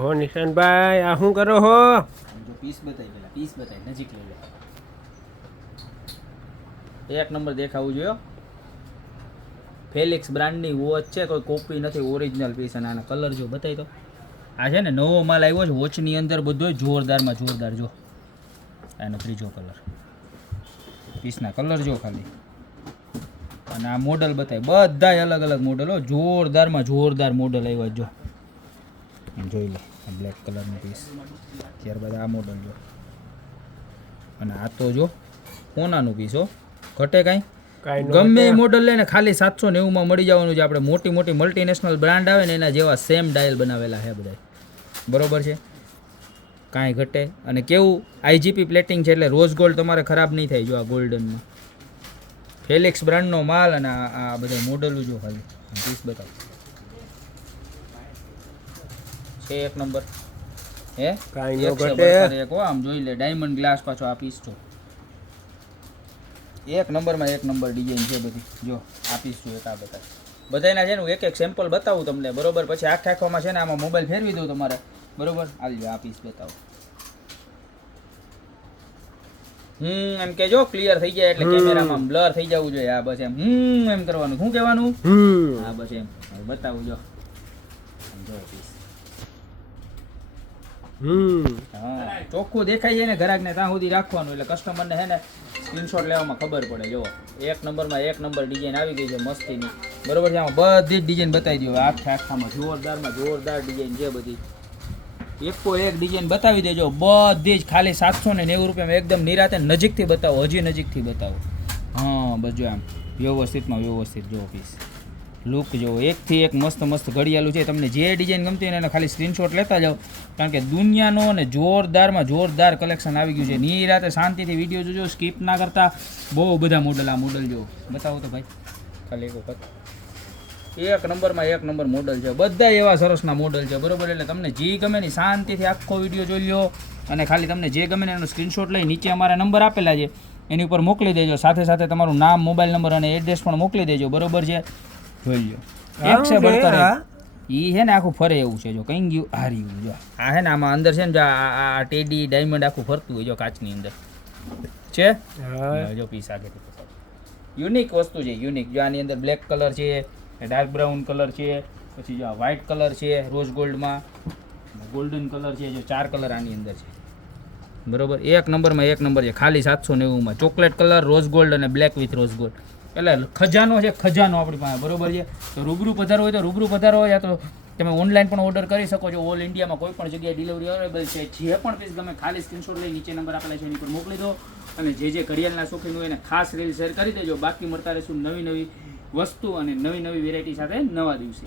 હો નિશાનભાઈ આ શું કરો હો? જો પીસ બતાવી પેલા પીસ બતાવી નજીક લઈ લે. એક નંબર દેખાવું જોઈએ. ફેલિક્સ બ્રાન્ડની વોચ છે, કોઈ કોપી નથી, ઓરિજિનલ પીસ. અને આનો કલર જો બતાવી તો. આ છે ને નવો માલ આવ્યો છે વોચની અંદર, બધો જોરદારમાં જોરદાર. જો આનો ત્રીજો કલર, પીસના કલર જો ખાલી. અને આ મોડલ બતાવી, બધાય અલગ અલગ મોડલ હો, જોરદારમાં જોરદાર મોડલ આવ્યા. જો જોઈ લે, બ્લેક કલરનું પીસ. ત્યારબાદ આ મોડલ જો. અને આ તો જો કોનાનું પીસ હો, ઘટે કાંઈ. ગમે એ મોડલ લે ને ખાલી 790માં મળી જવાનું છે. આપણે મોટી મોટી મલ્ટીનેશનલ બ્રાન્ડ આવે ને એના જેવા સેમ ડાયલ બનાવેલા છે બધા, બરોબર છે, કાંઈ ઘટે. અને કેવું આઈજીપી પ્લેટિંગ છે, એટલે રોઝ ગોલ્ડ તમારે ખરાબ નહીં થાય. જો આ ગોલ્ડનમાં ફેલિક્સ બ્રાન્ડનો માલ. અને આ બધા મોડલું જો ખાલી પીસ બતાવો છે એક નંબર. હે કાંઈ ન ઘટે. આમ જોઈ લે, ડાયમંડ ગ્લાસ પાછો આ પીસ છો. એક નંબરમાં એક નંબર ડિઝાઇન છે બધી. જો આ પીસ જો એક આ બતાવે બધાના છે ને. હું એક એક સેમ્પલ બતાવું તમને, બરોબર. પછી આખામાં છે ને આમાં મોબાઈલ ફેરવી દઉં તમારે, બરોબર. આવી આ પીસ બતાવો. એમ કે જો ક્લિયર થઈ જાય એટલે કેમેરામાં બ્લર થઈ જવું જોઈએ. આ બસ એમ એમ કરવાનું. શું કહેવાનું? હા બસ એમ. બતાવું જો. જો પીસ હા ચોખ્ખું દેખાય છે ને ગ્રાહકને, ત્યાં સુધી રાખવાનું એટલે કસ્ટમરને છે ને સ્ક્રીનશોટ લેવામાં ખબર પડે. જો એક નંબરમાં એક નંબર ડિઝાઇન આવી ગઈ છે મસ્તીની, બરોબર છે. આમાં બધી જ ડિઝાઇન બતાવી દો. આખામાં જોરદારમાં જોરદાર ડિઝાઇન છે બધી. એકો એક ડિઝાઇન બતાવી દેજો બધી જ. ખાલી 790 રૂપિયામાં એકદમ નિરાતે નજીકથી બતાવો, હજી નજીકથી બતાવો. હા બસ જો આમ વ્યવસ્થિતમાં વ્યવસ્થિત જો પીસ. લુક જો એકથી એક મસ્ત મસ્ત ઘડિયાળું છે. તમને જે ડિઝાઇન ગમતી હોય એને ખાલી સ્ક્રીનશોટ લેતા જાઓ, કારણ કે દુનિયાનો અને જોરદારમાં જોરદાર કલેક્શન આવી ગયું છે. નિરાતે શાંતિથી વિડીયો જોજો, સ્કીપ ના કરતા. બહુ બધા મોડલ. આ મોડલ જો બતાવો તો ભાઈ ખાલી એક વખત. એક નંબરમાં એક નંબર મોડલ છે, બધા એવા સરસના મોડલ છે, બરોબર. એટલે તમને જે ગમે ને શાંતિથી આખો વિડીયો જોઈ લો. અને ખાલી તમને જે ગમે ને એનો સ્ક્રીનશોટ લઈ નીચે અમારા નંબર આપેલા છે એની ઉપર મોકલી દેજો. સાથે સાથે તમારું નામ, મોબાઈલ નંબર અને એડ્રેસ પણ મોકલી દેજો, બરોબર છે. જોઈ લો એક છે બળતર. ઈ છે ને આખું ફરે એવું છે. જો કઈ ગયું હાર્યું. જો આ છે ને આમાં અંદર છે ને આ ટેડી ડાયમંડ આખું ફરતું હોય. જો કાચની અંદર છે. જો પીસ આગળ યુનિક વસ્તુ છે, યુનિક. જો આની અંદર બ્લેક કલર છે, ડાર્ક બ્રાઉન કલર છે, પછી જો આ વ્હાઇટ કલર છે રોઝ ગોલ્ડમાં, ગોલ્ડન કલર છે. જો 4 કલર આની અંદર છે, બરોબર. એક નંબરમાં એક નંબર છે, ખાલી 790માં. ચોકલેટ કલર, રોઝ ગોલ્ડ અને બ્લેક વિથ રોઝ ગોલ્ડ. એટલે ખજાનો છે, ખજાનો આપણી પાસે, બરોબર છે. તો રૂબરૂ પધારો હોય તો રૂબરૂ પધારો, યા તો તમે ઓનલાઈન પણ ઓર્ડર કરી શકો છો. ઓલ ઇન્ડિયામાં કોઈ પણ જગ્યાએ ડિલિવરી અવેલેબલ છે. જે પણ પીસ ગમે ખાલી સ્ક્રીનશોટ લઈ નીચે નંબર આપેલા છે એની પર મોકલી દો. અને જે ઘડિયાળના શોખીન હોય એને ખાસ રીલ શેર કરી દેજો. બાકી મળતા રહીશું નવી નવી વસ્તુ અને નવી નવી વેરાયટી સાથે નવા દિવસે.